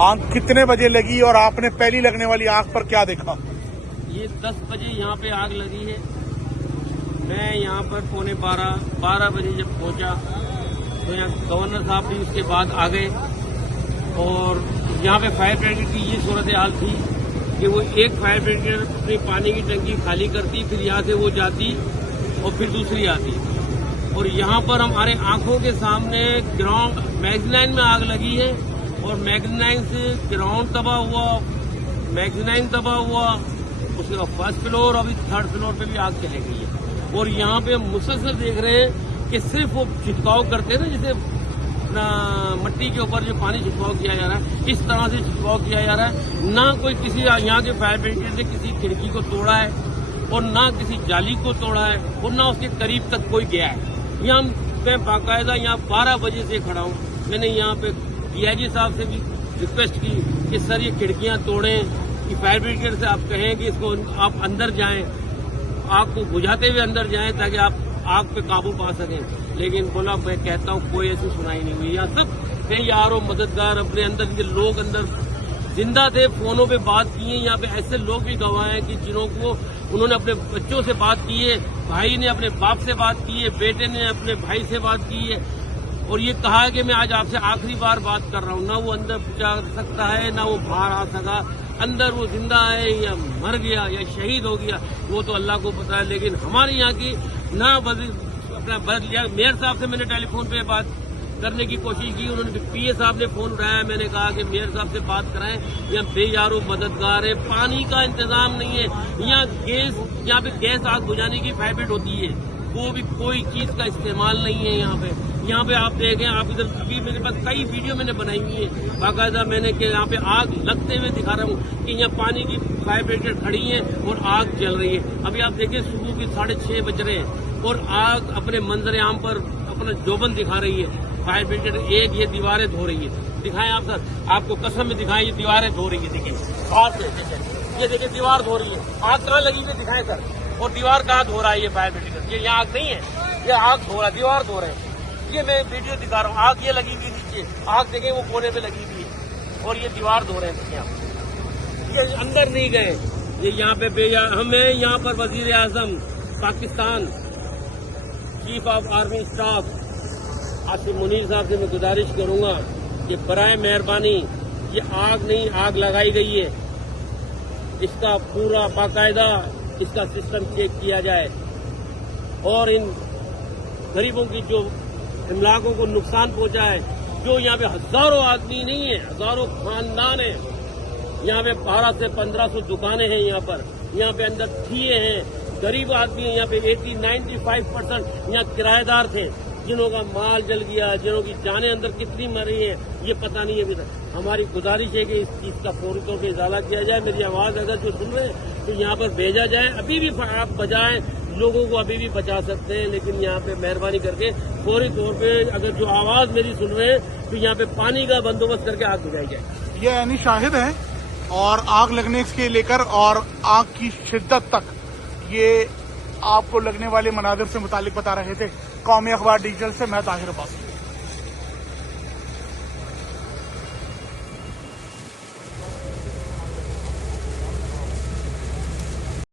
आग कितने बजे लगी और आपने पहली लगने वाली आग पर क्या देखा? ये 10 बजे यहाँ पे आग लगी है। मैं यहाँ पर पौने 12 बजे जब पहुँचा तो यहाँ गवर्नर साहब भी उसके बाद आ गए और यहाँ पे फायर ब्रिगेड की ये सूरत हाल थी कि वो एक फायर ब्रिगेड अपनी पानी की टंकी खाली करती, फिर यहाँ से वो जाती और फिर दूसरी आती। और यहाँ पर हमारे आंखों के सामने ग्राउंड मैगजीनाइन में आग लगी है और मैगजीनाइन से ग्राउंड तबाह हुआ, मैगजीनाइन तबाह हुआ, उसके बाद फर्स्ट फ्लोर, अभी थर्ड फ्लोर पे भी आग चली गई है। और यहाँ पे हम मुसलसल देख रहे हैं कि सिर्फ वो छिड़काव करते हैं ना, जैसे मट्टी के ऊपर जो पानी छिड़काव किया जा रहा है, इस तरह से छिड़काव किया जा रहा है। ना कोई किसी यहाँ के फायर ब्रिगेड ने किसी खिड़की को तोड़ा है और ना किसी जाली को तोड़ा है और ना उसके करीब तक कोई गया है। यहाँ मैं बाकायदा यहाँ 12 बजे से खड़ा हूँ। मैंने यहाँ पे डीआईजी साहब से भी रिक्वेस्ट की कि सर ये खिड़कियाँ तोड़ें, कि फायर ब्रिगेड से आप कहें कि इसको आप अंदर जाएं, आग को बुझाते हुए अंदर जाएं ताकि आप आग पे काबू पा सकें। लेकिन बोला मैं कहता हूँ कोई ऐसी सुनाई नहीं हुई। यहाँ सब बेयारो मददगार अपने अंदर के लोग अंदर जिंदा थे, फोनों पे बात की है। यहाँ पे ऐसे लोग भी गवाह हैं कि जिन्हों को उन्होंने अपने बच्चों से बात की है, भाई ने अपने बाप से बात की है, बेटे ने अपने भाई से बात की है और ये कहा है कि मैं आज आपसे आखिरी बार बात कर रहा हूँ। ना वो अंदर जा सकता है, ना वो बाहर आ सका। अंदर वो जिंदा है या मर गया या शहीद हो गया वो तो अल्लाह को पता है। लेकिन हमारे यहाँ की ना अपना मेयर साहब से मैंने टेलीफोन पे बात करने की कोशिश की, उन्होंने पीए साहब ने फोन उठाया। मैंने कहा कि मेयर साहब से बात कराएं, यहाँ बेयारो मददगार है, पानी का इंतजाम नहीं है। यहाँ पे गैस आग बुझाने की फायर ब्रिगेड होती है, वो भी कोई चीज का इस्तेमाल नहीं है यहाँ पे आप देखें, आप इधर अभी मेरे पास कई वीडियो मैंने बनाई हुई है बाकायदा। मैंने कि यहाँ पे आग लगते हुए दिखा रहा हूँ कि यहाँ पानी की फायर ब्रिगेड खड़ी है और आग जल रही है। अभी आप देखें सुबह के 6:30 बज रहे हैं और आग अपने मंजर आम पर अपना जोबन दिखा रही है। फायर ब्रिगेड एक ये दीवारें धो रही है, दिखाएं आप सर, आपको कसम में दिखाएं, ये दीवारें धो रही है। देखिए और ये देखिए दीवार धो रही है। आग कहाँ लगी हुई दिखाएं सर, और दीवार कहाँ धो रहा है ये फायर ब्रिगेड? ये यहाँ आग नहीं है, ये आग धो रहा है, दीवार धो रहे हैं। ये मैं वीडियो दिखा रहा हूँ, आग ये लगी हुई नीचे, आग देखें वो कोने पे लगी हुई है और ये दीवार धो रहे हैं। देखिए आप, ये अंदर नहीं गए, ये यहाँ पे हमें यहाँ पर वजीर आजम Pakistan, chief of army staff Asif Munir साहब से मैं गुजारिश करूंगा कि बराए मेहरबानी ये आग नहीं, आग लगाई गई है, इसका पूरा बाकायदा इसका सिस्टम चेक किया जाए और इन गरीबों की जो इमलाकों को नुकसान पहुंचा है, जो यहाँ पे हजारों आदमी नहीं है, हजारों खानदान है, यहाँ पे 1200 से 1500 दुकानें हैं, यहाँ पे अंदर थिए हैं, गरीब आदमी है। यहाँ पे 80-95% यहाँ किराएदार थे जिन्हों का माल जल गया, जिन्हों की जानें अंदर कितनी मरी है ये पता नहीं है अभी तक। हमारी गुजारिश है कि इस चीज का फौरी तौर पर इजाला किया जाए। मेरी आवाज अगर जो सुन रहे हैं तो यहाँ पर भेजा जाए। अभी भी आप बचाएं, लोगों को अभी भी बचा सकते हैं, लेकिन यहाँ पे मेहरबानी करके फौरी तौर पे अगर जो आवाज मेरी सुन रहे हैं तो यहाँ पे पानी का बंदोबस्त करके आग बुझाई जाए। ये यानी शाहिद है और आग लगने के लेकर और आग की शिद्दत तक ये आपको लगने वाले मनाजिर से मुतालिक बता रहे थे। कौमी अखबार डिजिटल से मैं ताहिर अब्बासी।